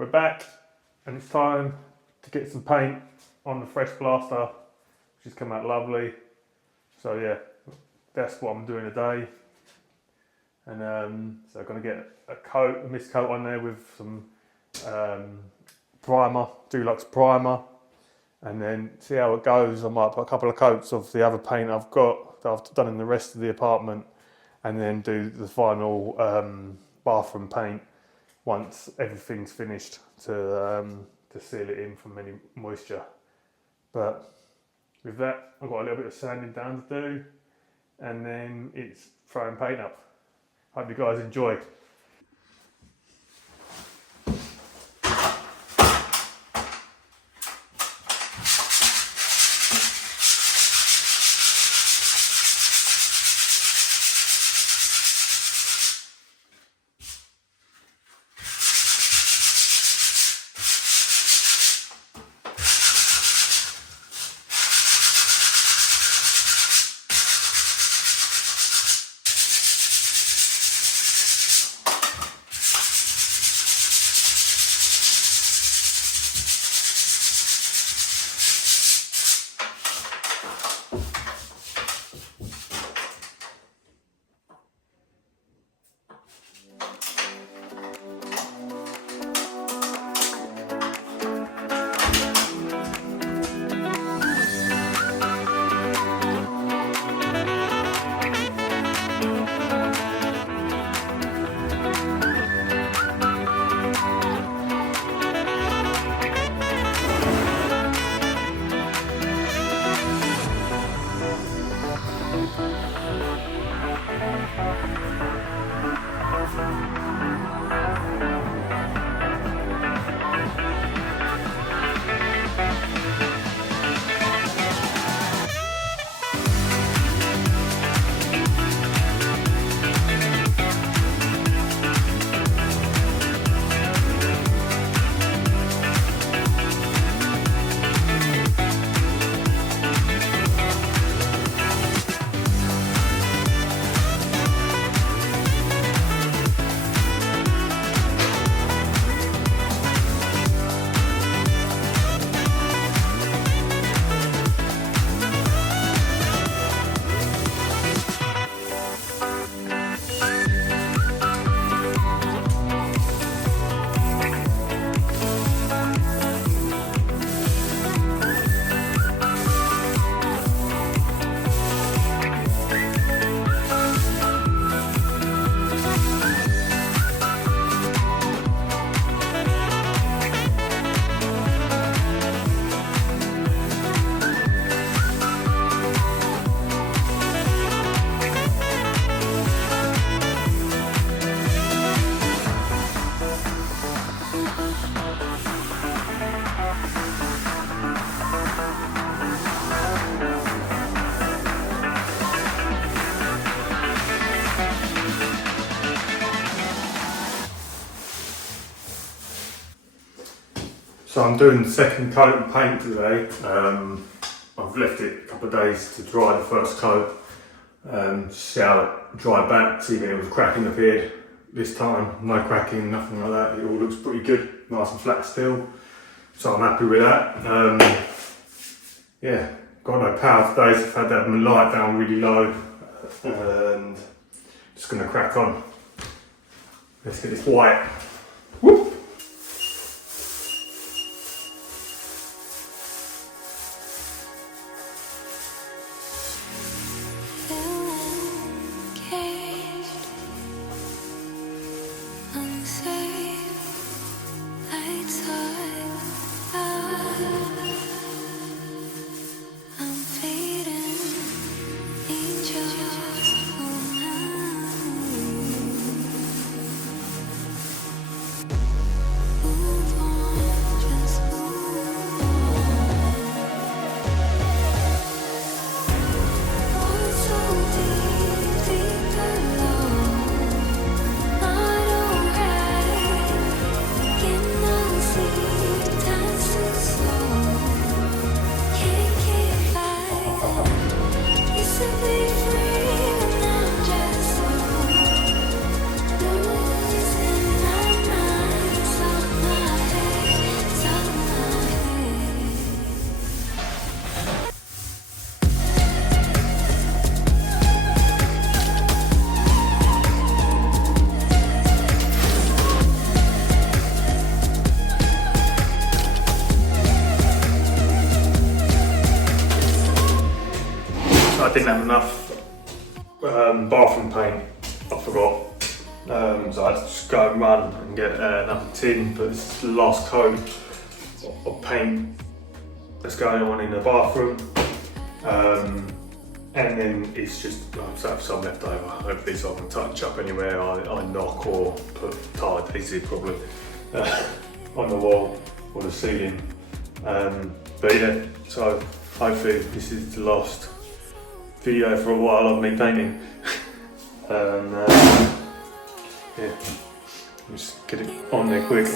We're back and it's time to get some paint on the fresh plaster, which has come out lovely. So yeah, that's what I'm doing today. And so I'm going to get a mist coat on there with some primer, Dulux primer, and then see how it goes. I might put a couple of coats of the other paint I've got that I've done in the rest of the apartment, and then do the final bathroom paint once everything's finished to seal it in from any moisture. But with that, I've got a little bit of sanding down to do, and then it's throwing paint up. Hope you guys enjoy. So I'm doing the second coat of paint today. I've left it a couple of days to dry the first coat. See how it dried back, see if there was cracking appeared. This time, no cracking, nothing like that. It all looks pretty good, nice and flat still. So I'm happy with that. Yeah, got no power today, so I've had to have my light down really low. And just gonna crack on. Let's get this white. Whoop. didn't have enough bathroom paint, I forgot. So I had to just go and run and get another tin, but this is the last coat of paint that's going on in the bathroom. And then it's just, I have some left over. Hopefully so I can touch up anywhere I knock or put tar adhesive probably on the wall or the ceiling. But yeah, so hopefully this is the last video for a while of me painting. And yeah, just get it on there quick.